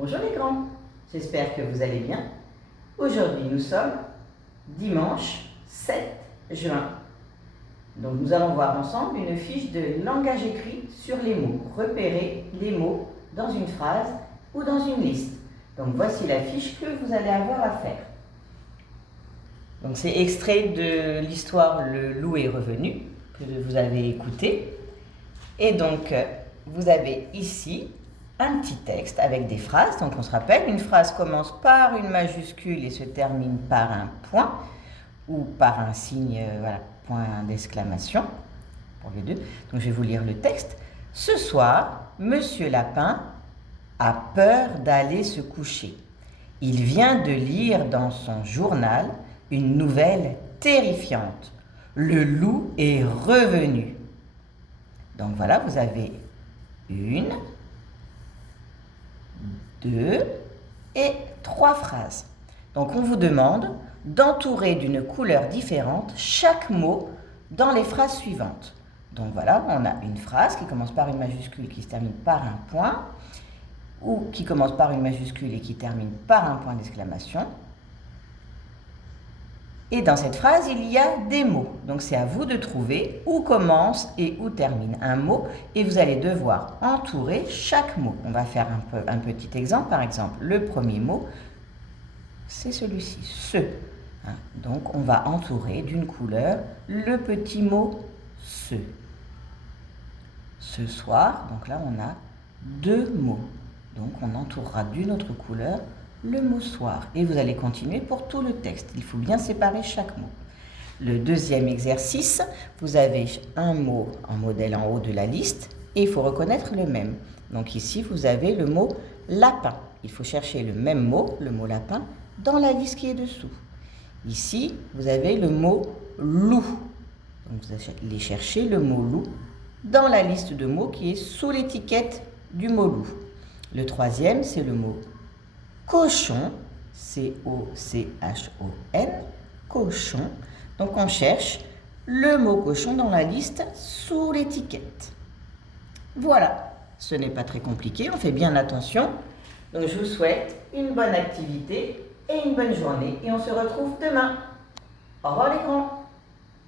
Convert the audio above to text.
Bonjour les grands, j'espère que vous allez bien. Aujourd'hui nous sommes dimanche 7 juin. Donc nous allons voir ensemble une fiche de langage écrit sur les mots. Repérer les mots dans une phrase ou dans une liste. Donc voici la fiche que vous allez avoir à faire. Donc c'est extrait de l'histoire Le loup est revenu que vous avez écouté. Et donc vous avez ici un petit texte avec des phrases. Donc on se rappelle, une phrase commence par une majuscule et se termine par un point ou par un signe, voilà, point d'exclamation pour les deux. Donc je vais vous lire le texte. Ce soir, Monsieur Lapin a peur d'aller se coucher. Il vient de lire dans son journal une nouvelle terrifiante. Le loup est revenu. Donc voilà, vous avez une, deux et trois phrases. Donc on vous demande d'entourer d'une couleur différente chaque mot dans les phrases suivantes. Donc voilà, on a une phrase qui commence par une majuscule qui se termine par un point, ou qui commence par une majuscule et qui termine par un point d'exclamation. Et dans cette phrase, il y a des mots. Donc c'est à vous de trouver où commence et où termine un mot. Et vous allez devoir entourer chaque mot. On va faire un petit exemple. Par exemple, le premier mot, c'est celui-ci, ce. Donc on va entourer d'une couleur le petit mot ce. Ce soir, donc là on a deux mots. Donc on entourera d'une autre couleur le mot soir. Et vous allez continuer pour tout le texte. Il faut bien séparer chaque mot. Le deuxième exercice, vous avez un mot en modèle en haut de la liste et il faut reconnaître le même. Donc ici, vous avez le mot lapin. Il faut chercher le même mot, le mot lapin, dans la liste qui est dessous. Ici, vous avez le mot loup. Donc vous allez chercher le mot loup dans la liste de mots qui est sous l'étiquette du mot loup. Le troisième, c'est le mot cochon, C-O-C-H-O-N, cochon. Donc on cherche le mot cochon dans la liste sous l'étiquette. Voilà, ce n'est pas très compliqué, on fait bien attention. Donc je vous souhaite une bonne activité et une bonne journée et on se retrouve demain. Au revoir les grands.